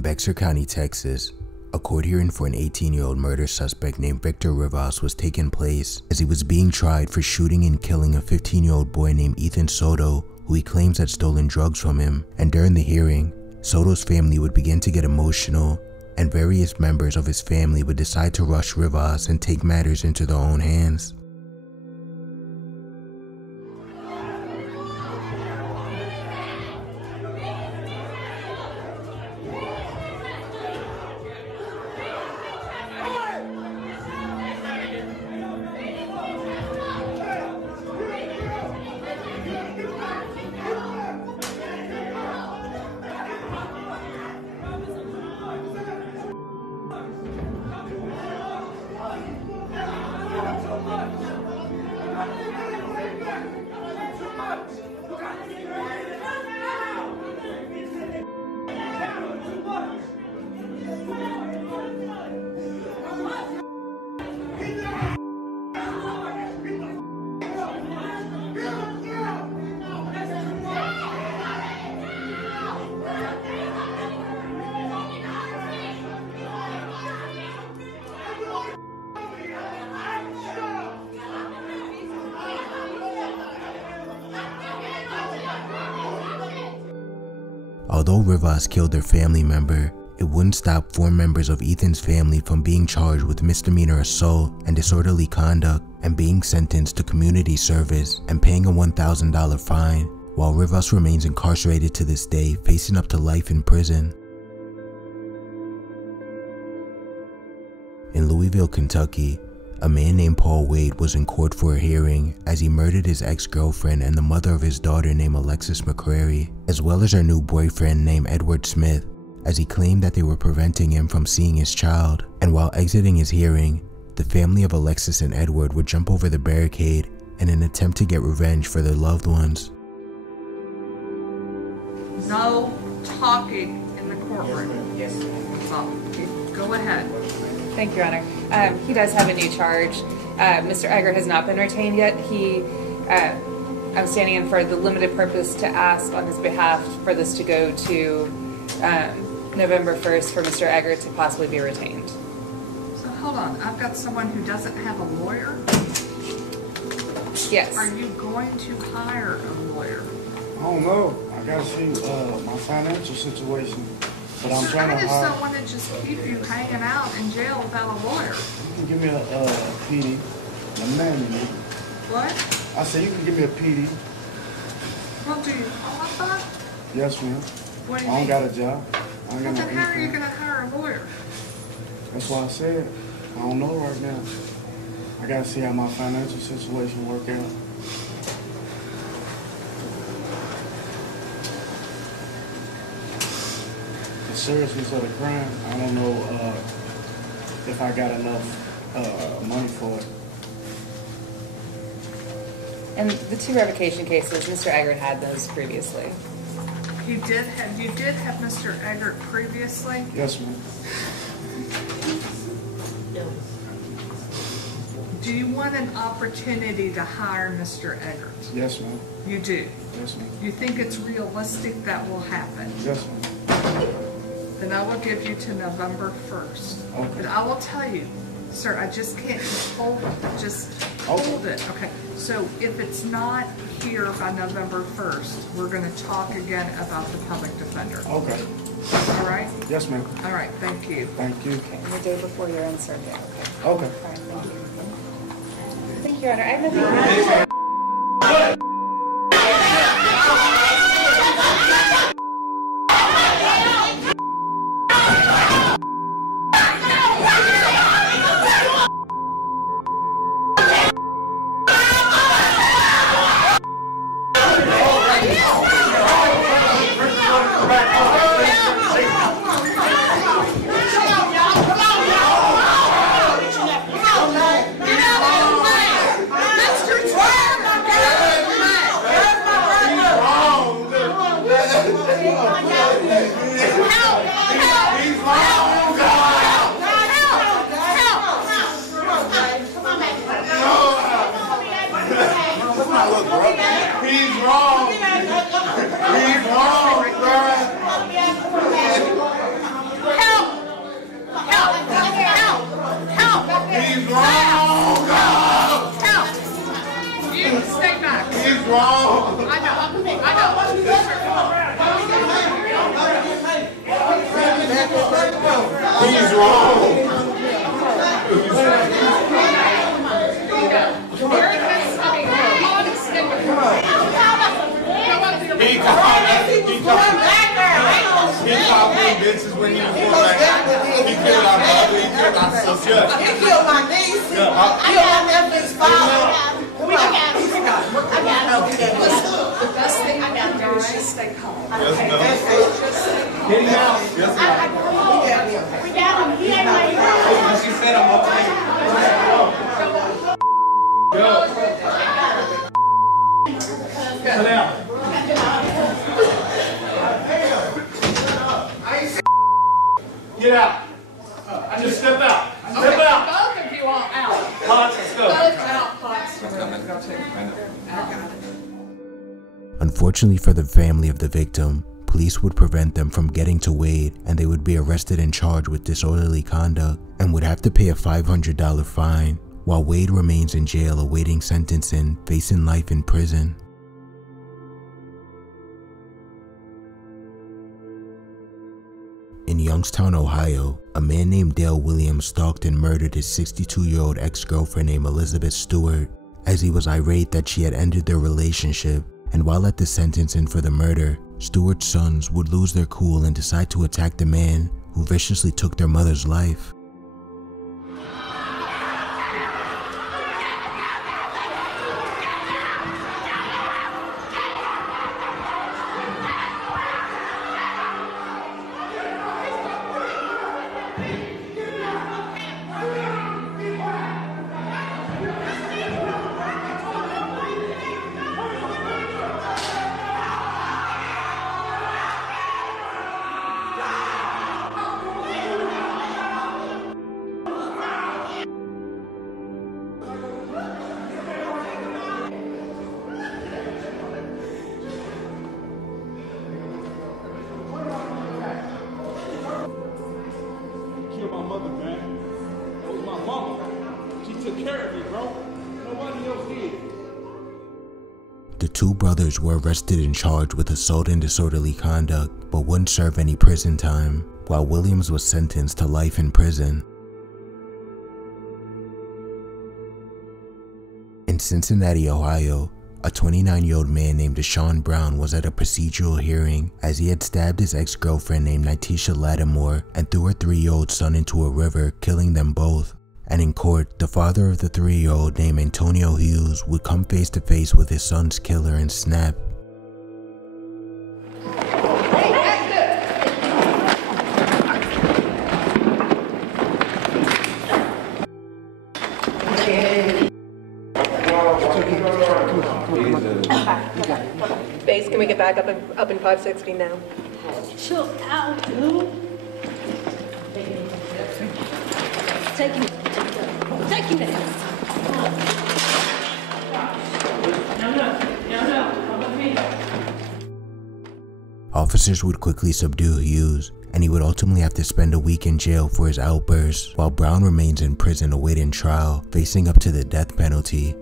in Bexar County, Texas, a court hearing for an 18-year-old murder suspect named Victor Rivas was taking place as he was being tried for shooting and killing a 15-year-old boy named Ethan Soto, who he claims had stolen drugs from him. And during the hearing, Soto's family would begin to get emotional, and various members of his family would decide to rush Rivas and take matters into their own hands. Although Rivas killed their family member, it wouldn't stop 4 members of Ethan's family from being charged with misdemeanor assault and disorderly conduct and being sentenced to community service and paying a $1,000 fine, while Rivas remains incarcerated to this day, facing up to life in prison. In Louisville, Kentucky, a man named Paul Wade was in court for a hearing as he murdered his ex-girlfriend and the mother of his daughter named Alexis McCrary, as well as her new boyfriend named Edward Smith, as he claimed that they were preventing him from seeing his child. And while exiting his hearing, the family of Alexis and Edward would jump over the barricade in an attempt to get revenge for their loved ones. No talking in the courtroom. Yes. Go ahead. Thank you, Your Honor. He does have a new charge. Mr. Egger has not been retained yet. I'm standing in for the limited purpose to ask on his behalf for this to go to November 1st for Mr. Egger to possibly be retained. So hold on, I've got someone who doesn't have a lawyer? Yes. Are you going to hire a lawyer? I don't know. I gotta see my financial situation. But I'm trying to I just hire. don't want to just keep you hanging out in jail without a lawyer. You can give me a PD. A man, you know. What? I said you can give me a PD. Well, do you qualify? Yes, ma'am. What do you I don't mean? got a job. I ain't Well, got no then how are you income. going to hire a lawyer? That's why I said I don't know right now. I gotta see how my financial situation work out. The seriousness of the crime, I don't know if I got enough money for it. And the 2 revocation cases, Mr. Eggert had those previously. You did have Mr. Eggert previously? Yes, ma'am. Do you want an opportunity to hire Mr. Eggert? Yes, ma'am. You do? Yes, ma'am. You think it's realistic that will happen? Yes, ma'am. Then I will give you to November 1st. Okay. But I will tell you, sir, I just can't just hold it. Just hold it. Okay. So if it's not here by November 1st, we're going to talk again about the public defender. Okay. All right? Yes, ma'am. All right. Thank you. Thank you. Okay, and the day before you're in circuit. Okay. Okay. All right, thank you. Thank you, Your Honor. I have nothing. Mr. Trash! This is when he was going back. He killed our brother. He killed our sister. He killed my niece. He killed my nephew's father. I got no kids. The best thing I can do is just stay calm. Get him out. We got him. He ain't like that. She said I'm okay. Sit down. Get out. Just step out. Step out. Both of you are out. Potts, let's go. Both out, Potts. Unfortunately for the family of the victim, police would prevent them from getting to Wade, and they would be arrested and charged with disorderly conduct and would have to pay a $500 fine, while Wade remains in jail awaiting sentencing, facing life in prison. In Youngstown, Ohio, a man named Dale Williams stalked and murdered his 62-year-old ex-girlfriend named Elizabeth Stewart, as he was irate that she had ended their relationship. And while at the sentencing for the murder, Stewart's sons would lose their cool and decide to attack the man who viciously took their mother's life. My mother, man. That was my mama. She took care of me, bro. Nobody else did. The two brothers were arrested and charged with assault and disorderly conduct, but wouldn't serve any prison time, while Williams was sentenced to life in prison. In Cincinnati, Ohio, a 29-year-old man named Deshawn Brown was at a procedural hearing as he had stabbed his ex-girlfriend named Nitisha Lattimore and threw her 3-year-old son into a river, killing them both. And in court, the father of the 3-year-old named Antonio Hughes would come face to face with his son's killer and snap. Base, can we get back up in 560 now? Chill out, dude. Taking this. Officers would quickly subdue Hughes, and he would ultimately have to spend a week in jail for his outbursts, while Brown remains in prison awaiting trial, facing up to the death penalty.